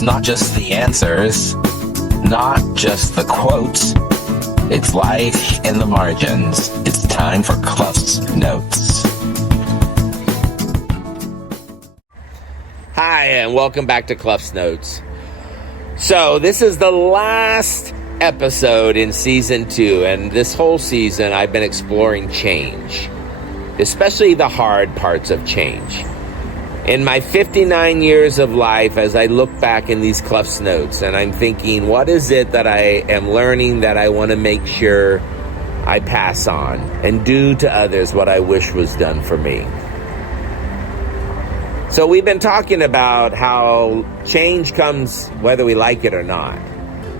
It's not just the answers, not just the quotes. It's life in the margins. It's time for Cluffs Notes. Hi, and welcome back to Cluffs Notes. So this is the last episode in season 2, and this whole season I've been exploring change, especially the hard parts of change. In my 59 years of life, as I look back in these Cluffs Notes, and I'm thinking, what is it that I am learning that I want to make sure I pass on and do to others what I wish was done for me? So we've been talking about how change comes whether we like it or not.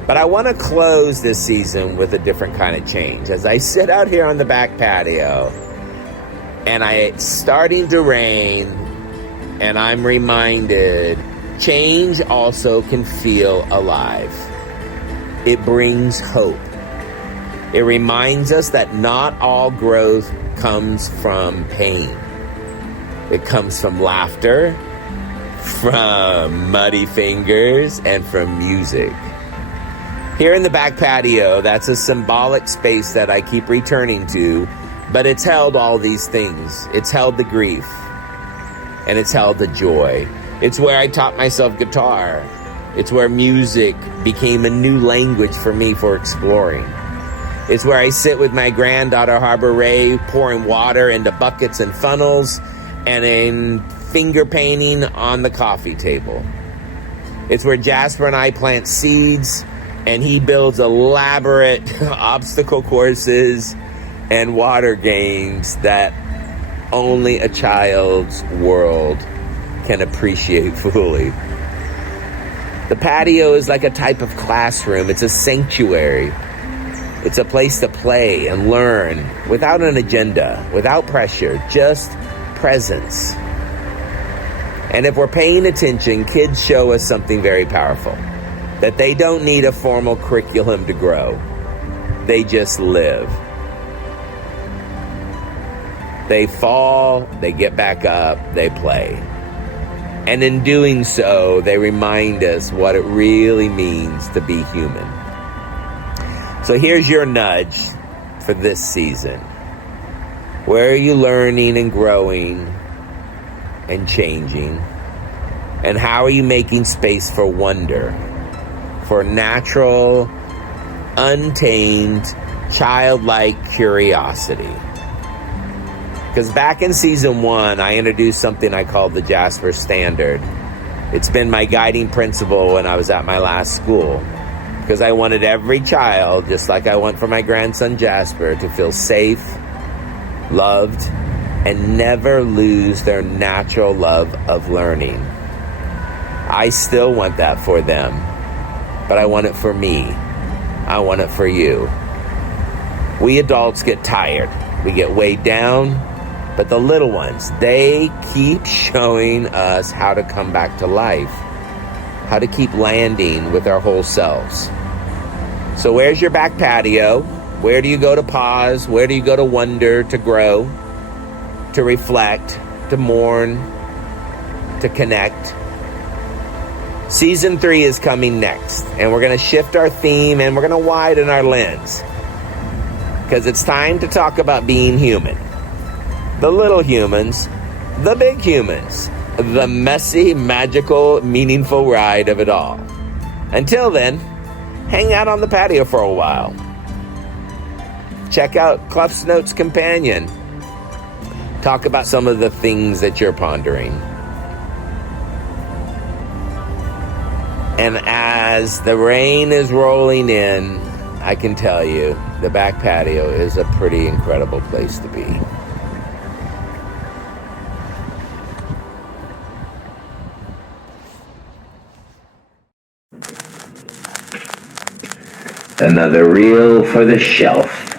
But I want to close this season with a different kind of change. As I sit out here on the back patio, and it's starting to rain, and I'm reminded change also can feel alive. It brings hope. It reminds us that not all growth comes from pain. It comes from laughter, from muddy fingers, and from music. Here in the back patio, that's a symbolic space that I keep returning to, but it's held all these things. It's held the grief, and it's held the joy. It's where I taught myself guitar. It's where music became a new language for me for exploring. It's where I sit with my granddaughter, Harbor Ray, pouring water into buckets and funnels, and in finger painting on the coffee table. It's where Jasper and I plant seeds, and he builds elaborate obstacle courses and water games that only a child's world can appreciate fully. The patio is like a type of classroom. It's a sanctuary. It's a place to play and learn without an agenda, without pressure, just presence. And if we're paying attention, kids show us something very powerful, that they don't need a formal curriculum to grow. They just live. They fall, they get back up, they play. And in doing so, they remind us what it really means to be human. So here's your nudge for this season. Where are you learning and growing and changing? And how are you making space for wonder, for natural, untamed, childlike curiosity? Because back in season 1, I introduced something I called the Jasper Standard. It's been my guiding principle when I was at my last school, because I wanted every child, just like I want for my grandson Jasper, to feel safe, loved, and never lose their natural love of learning. I still want that for them, but I want it for me. I want it for you. We adults get tired. We get weighed down, but the little ones, they keep showing us how to come back to life, how to keep landing with our whole selves. So where's your back patio? Where do you go to pause? Where do you go to wonder, to grow, to reflect, to mourn, to connect? Season 3 is coming next, and we're going to shift our theme, and we're going to widen our lens, because it's time to talk about being human. The little humans, the big humans, the messy, magical, meaningful ride of it all. Until then, hang out on the patio for a while. Check out CluffsNotes Companion. Talk about some of the things that you're pondering. And as the rain is rolling in, I can tell you, the back patio is a pretty incredible place to be. Another reel for the shelf.